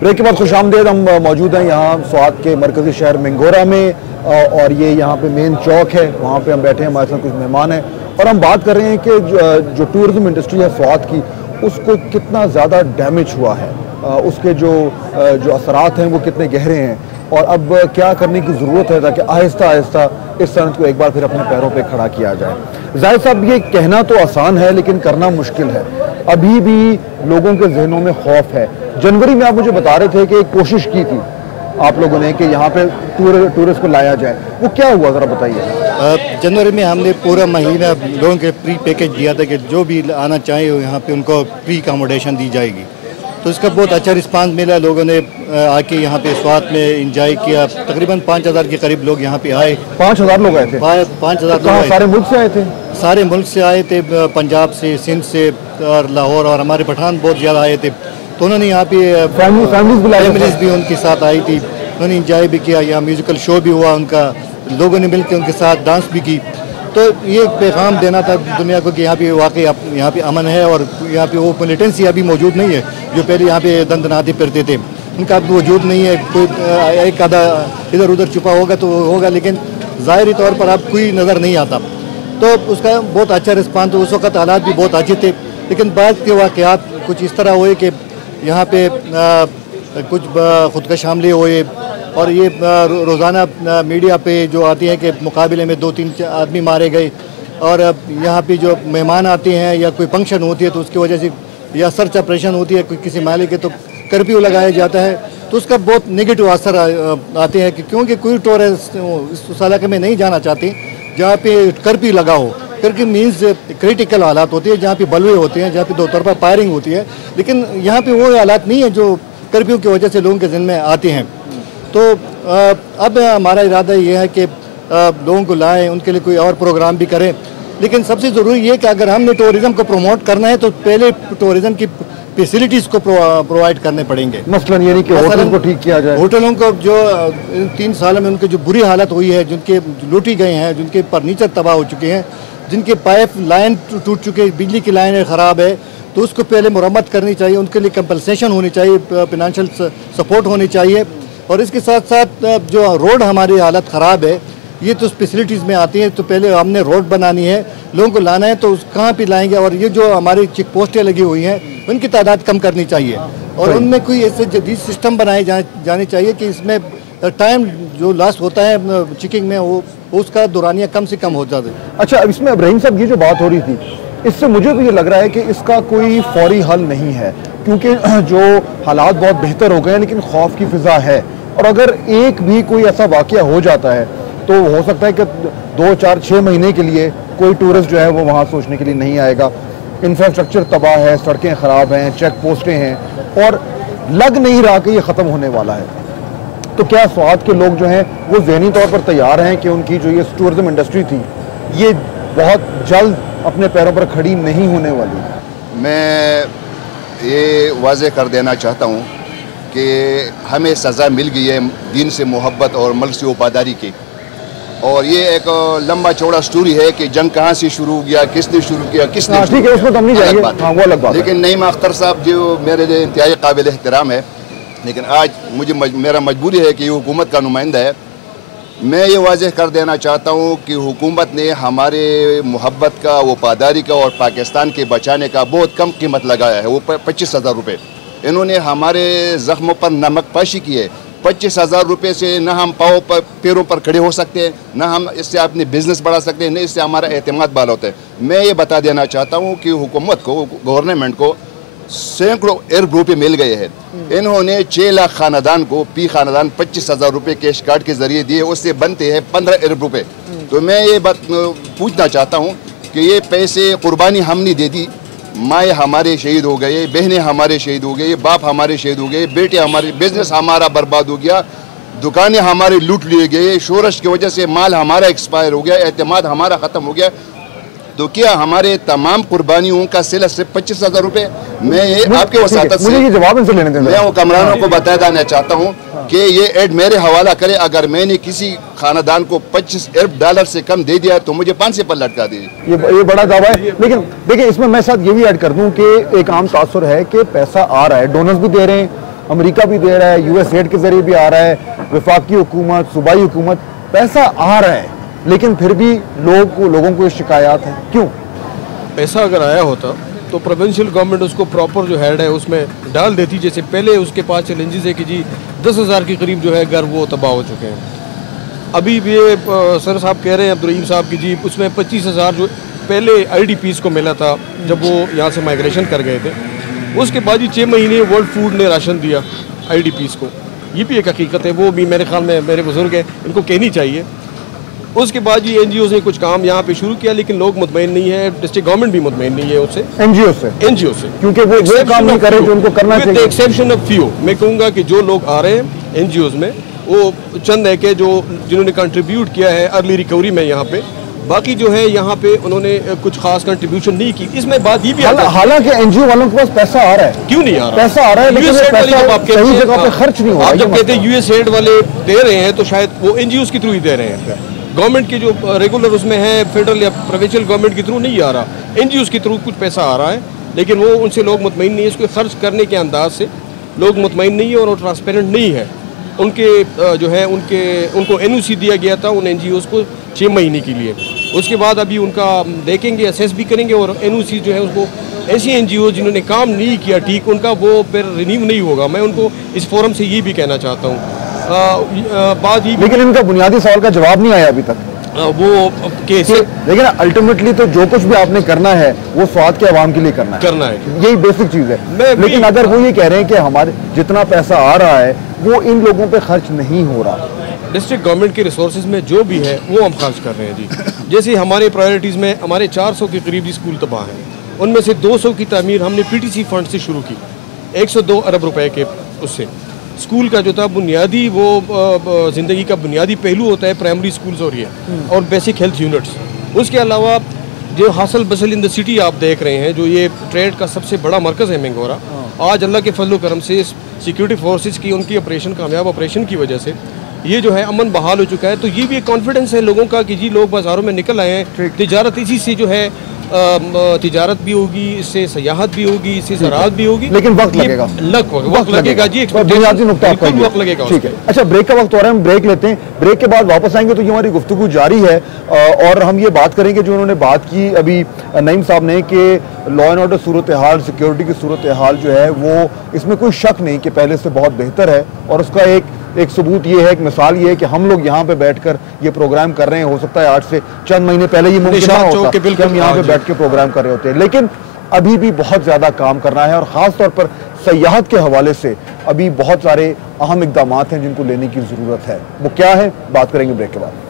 Break के बाद खुशामदीद। हम मौजूद हैं यहाँ स्वात के मरकजी शहर मिंगोरा में और ये यहाँ पे मेन चौक है, वहाँ पे हम बैठे हैं, हमारे साथ कुछ मेहमान हैं और हम बात कर रहे हैं कि जो टूरिज्म इंडस्ट्री है स्वात की, उसको कितना ज़्यादा डैमेज हुआ है, उसके जो असरात हैं वो कितने गहरे हैं और अब क्या करने की ज़रूरत है ताकि आहिस्ता आहिस्ता इस सनत को एक बार फिर अपने पैरों पे खड़ा किया जाए। जाहिर साहब, ये कहना तो आसान है लेकिन करना मुश्किल है। अभी भी लोगों के जहनों में खौफ है। जनवरी में आप मुझे बता रहे थे कि एक कोशिश की थी आप लोगों ने कि यहाँ पे टूरिस्ट को लाया जाए, वो क्या हुआ ज़रा बताइए। जनवरी में हमने पूरा महीना लोगों के प्री पैकेज दिया था कि जो भी आना चाहे यहाँ पे उनको प्री अकोमोडेशन दी जाएगी, तो इसका बहुत अच्छा रिस्पांस मिला। लोगों ने आके यहाँ पे स्वात में इंजॉय किया। तकरीबन 5000 के करीब लोग यहाँ पे आए। 5000 लोग आए थे? 5000 लोग। सारे मुल्क से आए थे? सारे मुल्क से आए थे, पंजाब से, सिंध से और लाहौर, और हमारे पठान बहुत ज़्यादा आए थे। तो उन्होंने यहाँ पे फैमिलीज भी उनके साथ आई थी, उन्होंने इंजॉय भी किया। यहाँ म्यूज़िकल शो भी हुआ उनका, लोगों ने मिलकर उनके साथ डांस भी की। तो ये पैगाम देना था दुनिया को कि यहाँ पे वाकई यहाँ पे अमन है और यहाँ पे वो मिलिटेंसी अभी मौजूद नहीं है जो पहले यहाँ पे दंदनाते फिरते थे, उनका अब वजूद नहीं है। कोई एक आधा इधर उधर छुपा होगा तो होगा, लेकिन ज़ाहिरी तौर पर अब कोई नज़र नहीं आता। तो उसका बहुत अच्छा रिस्पांस। तो उस वक्त हालात भी बहुत अच्छे थे, लेकिन बाद के वाक़यात कुछ इस तरह हुए कि यहाँ पे कुछ खुदकश हमले हुए और ये रोज़ाना मीडिया पे जो आती है कि मुकाबले में 2-3 आदमी मारे गए, और यहाँ पे जो मेहमान आते हैं या कोई फंक्शन होती है तो उसकी वजह से या सर्च ऑपरेशन होती है किसी माले के तो कर्फ्यू लगाया जाता है, तो उसका बहुत नेगेटिव असर आते हैं कि क्योंकि कोई टूरिस्ट उस इलाके में नहीं जाना चाहते जहाँ पे कर्फ्यू लगा हो। कर्फ्यू मीन्स क्रिटिकल हालात होती है जहाँ पे बलवे होते हैं, जहाँ पे दो तरफा फायरिंग होती है, लेकिन यहाँ पे वो हालात नहीं है जो कर्फ्यू की वजह से लोगों के ज़हन में आते हैं। तो अब हमारा इरादा ये है कि लोगों को लाएं, उनके लिए कोई और प्रोग्राम भी करें, लेकिन सबसे ज़रूरी ये कि अगर हमने टूरिज़्म को प्रमोट करना है तो पहले टूरिज़्म की फैसिलिटीज़ को प्रोवाइड करने पड़ेंगे। मसलन ये नहीं कि होटलों को ठीक किया जाए। होटलों को जो 3 सालों में उनकी जो बुरी हालत हुई है, जिनके लूटी गए हैं, जिनके फर्नीचर तबाह हो चुके हैं, जिनके पाइप लाइन टूट चुके हैं, बिजली की लाइनें ख़राब है, तो उसको पहले मुरम्मत करनी चाहिए। उनके लिए कंपनसेशन होनी चाहिए, फिनंशियल सपोर्ट होनी चाहिए। और इसके साथ साथ जो रोड हमारी हालत ख़राब है, ये तो फैसिलिटीज़ में आती है, तो पहले हमने रोड बनानी है, लोगों को लाना है, तो कहाँ पे लाएंगे। और ये जो हमारी चेक पोस्टें लगी हुई हैं उनकी तादाद कम करनी चाहिए और उनमें कोई ऐसे जदीद सिस्टम बनाए जाने चाहिए कि इसमें टाइम जो लास्ट होता है चेकिंग में वो उसका दौरानिया कम से कम हो जाए। अच्छा, इसमें इब्राहिम साहब ये जो बात हो रही थी, इससे मुझे तो ये लग रहा है कि इसका कोई फौरी हल नहीं है, क्योंकि जो हालात बहुत बेहतर हो गए हैं लेकिन खौफ की फिजा है, और अगर एक भी कोई ऐसा वाक़या हो जाता है तो हो सकता है कि 2, 4, 6 महीने के लिए कोई टूरिस्ट जो है वो वहाँ सोचने के लिए नहीं आएगा। इंफ्रास्ट्रक्चर तबाह है, सड़कें ख़राब हैं, चेक पोस्टें हैं और लग नहीं रहा कि ये ख़त्म होने वाला है। तो क्या स्वात के लोग जो हैं वो ज़हनी तौर पर तैयार हैं कि उनकी जो ये टूरिज़्म इंडस्ट्री थी ये बहुत जल्द अपने पैरों पर खड़ी नहीं होने वाली? मैं ये वाज़ेह कर देना चाहता हूँ कि हमें सज़ा मिल गई है दीन से मोहब्बत और मुल्क से वफादारी की, और ये एक लंबा चौड़ा स्टोरी है कि जंग कहाँ से शुरू हो गया, किसने शुरू किया, किसने। ठीक है, उसमें तो हम नहीं जाएंगे, हाँ, वो अलग बात है। लेकिन नईम अख्तर साहब जो मेरे लिए इंतहाई काबिल एहतराम है, लेकिन आज मेरा मजबूरी है कि ये हुकूमत का नुमाइंदा है। मैं ये वाज़ेह कर देना चाहता हूँ कि हुकूमत ने हमारे मोहब्बत का, वफादारी का और पाकिस्तान के बचाने का बहुत कम कीमत लगाया है। वो 25,000 रुपये इन्होंने हमारे ज़ख्मों पर नमक पाशी की है। 25,000 रुपये से न हम पाँव पर पैरों पर खड़े हो सकते हैं, न हम इससे अपने बिजनेस बढ़ा सकते हैं, न इससे हमारा एतमाद बाला होता है। मैं ये बता देना चाहता हूँ कि हुकूमत को, गवर्नमेंट को सैकड़ों अरब रुपये मिल गए हैं। इन्होंने 6 लाख ख़ानदान को, पी ख़ानदान 25,000 रुपये कैश कार्ड के ज़रिए दिए, उससे बनते हैं 15 अरब रुपये। तो मैं ये बात पूछना चाहता हूँ कि ये पैसे कुर्बानी हमने दे दी, माए हमारे शहीद हो गए, बहनें हमारे शहीद हो गए, बाप हमारे शहीद हो गए, बेटे हमारे, बिजनेस हमारा बर्बाद हो गया, दुकानें हमारे लूट लिए गए, शोरश की वजह से माल हमारा एक्सपायर हो गया, एतमाद हमारा ख़त्म हो गया। तो क्या हमारे तमाम कुर्बानियों का सिला सिर्फ 25,000 रुपये? मैं ये आपके वसातत से ये जवाब इनसे लेने दें, मैं हुक्मरानों को बता देना चाहता हूँ कि ये एड मेरे हवाला करे। अगर मैंने किसी खानदान को 25 अरब डॉलर से कम दे दिया तो मुझे फांसी पर लटका दीजिए। ये बड़ा दावा है। लेकिन देखिए, इसमें मैं साथ ये भी ऐड कर दूं कि एक आम तासुर है कि पैसा आ रहा है, डोनर्स भी दे रहे हैं, अमेरिका भी दे रहा है, यूएस एड के जरिए भी आ रहा है, वफाकी हुकूमत, सूबाई हुकूमत, पैसा आ रहा है, लेकिन फिर भी लोगों को ये शिकायत है। क्यों? पैसा अगर आया होता तो प्रोविंशियल गवर्नमेंट उसको प्रॉपर जो हेड है उसमें डाल देती। जैसे पहले उसके पास चैलेंजेस है कि जी 10,000 के करीब जो है घर वो तबाह हो चुके हैं। अभी भी ये सर साहब कह रहे हैं, अब्दुल रहीम साहब की जी, उसमें 25,000 जो पहले IDPs को मिला था जब वो यहाँ से माइग्रेशन कर गए थे, उसके बाद ही 6 महीने वर्ल्ड फूड ने राशन दिया IDPs को। ये भी एक हकीकत है, वो भी मेरे ख्याल में मेरे बुजुर्ग हैं, इनको कहनी चाहिए। उसके बाद ये NGOs ने कुछ काम यहाँ पे शुरू किया, लेकिन लोग मुतमईन नहीं है, डिस्ट्रिक्ट गवर्नमेंट भी मुतमईन नहीं है उससे, NGO से, क्योंकि वो काम नहीं करे जो उनको करना चाहिए। एक्सेप्शन ऑफ फ्यू, मैं कहूँगा कि जो लोग आ रहे हैं NGOs में, वो चंद है कि जिन्होंने कंट्रीब्यूट किया है अर्ली रिकवरी में यहाँ पे, बाकी जो है यहाँ पे उन्होंने कुछ खास कंट्रीब्यूशन नहीं की। इसमें बात ये भी हालांकि NGO वालों के पास पैसा आ रहा है, क्यों नहीं आ रहा? पैसा आ रहा है, लेकिन सही जगह पे खर्च नहीं हो रहा। आप जब कहते हैं US एड वाले दे रहे हैं तो शायद वो NGOs के थ्रू ही दे रहे हैं, गवर्नमेंट के जो रेगुलर उसमें है फेडरल या प्रोविंशियल गवर्नमेंट के थ्रू नहीं आ रहा, NGOs के थ्रू कुछ पैसा आ रहा है, लेकिन वो उनसे लोग मुतमईन नहीं है। इसको खर्च करने के अंदाज से लोग मुतमईन नहीं है और वो ट्रांसपेरेंट नहीं है। उनके जो है उनको NOC दिया गया था उन NGOs को 6 महीने के लिए, उसके बाद अभी उनका देखेंगे, असेस भी करेंगे, और NOC जो है उसको ऐसी NGO जिन्होंने काम नहीं किया ठीक, उनका वो फिर रिन्यू नहीं होगा। मैं उनको इस फोरम से ये भी कहना चाहता हूँ। बात ही, लेकिन इनका बुनियादी सवाल का जवाब नहीं आया अभी तक वो केस। लेकिन अल्टीमेटली तो जो कुछ भी आपने करना है वो स्वाद के अवाम के लिए करना है, यही बेसिक चीज है। लेकिन अगर वो ये कह रहे हैं कि हमारे जितना पैसा आ रहा है वो इन लोगों पे खर्च नहीं हो रहा, डिस्ट्रिक्ट गवर्नमेंट के रिसोर्सेज में जो भी है वो हम खर्च कर रहे हैं जी। जैसे हमारे प्रायोरिटीज़ में हमारे 400 के करीब स्कूल तबाह हैं, उनमें से 200 की तामीर हमने PTC फंड से शुरू की, 102 अरब रुपए के उससे। स्कूल का जो था बुनियादी वो ज़िंदगी का बुनियादी पहलू होता है प्राइमरी स्कूल्स और ये और बेसिक हेल्थ यूनिट्स। उसके अलावा जो हासिल बसल इन द सिटी आप देख रहे हैं, जो ये ट्रेड का सबसे बड़ा मरकज़ है मिंगोरा, आज अल्लाह के फजल करम से सिक्योरिटी फोर्सेस की उनकी कामयाब ऑपरेशन की वजह से ये जो है अमन बहाल हो चुका है। तो ये भी एक कॉन्फिडेंस है लोगों का कि जी लोग बाज़ारों में निकल आए हैं, तिजारत इसी से जो है तिजारत भी होगी, इससे सयाहत भी होगी, इससे ज़राअत भी होगी, लेकिन वक्त लगेगा जी, बिल्कुल वक्त लगेगा। ठीक है, अच्छा, ब्रेक का वक्त हो रहा है, हम ब्रेक लेते हैं। ब्रेक के बाद वापस आएंगे तो ये हमारी गुफ्तगू जारी है और हम ये बात करेंगे जो उन्होंने बात की अभी नईम साहब ने कि law and order Surat hall, security की सूरत हाल जो है वो, इसमें कोई शक नहीं कि पहले से बहुत बेहतर है। और उसका एक सबूत ये है, एक मिसाल ये है कि हम लोग यहाँ पे बैठकर ये प्रोग्राम कर रहे हैं। हो सकता है आज से चंद महीने पहले ये मुमकिन ना होता कि हम यहाँ पे बैठ के प्रोग्राम कर रहे होते हैं, लेकिन अभी भी बहुत ज़्यादा काम करना है और ख़ास तौर पर सयाहत के हवाले से अभी बहुत सारे अहम इक़दामात हैं जिनको लेने की ज़रूरत है। वो क्या है, बात करेंगे ब्रेक के बाद।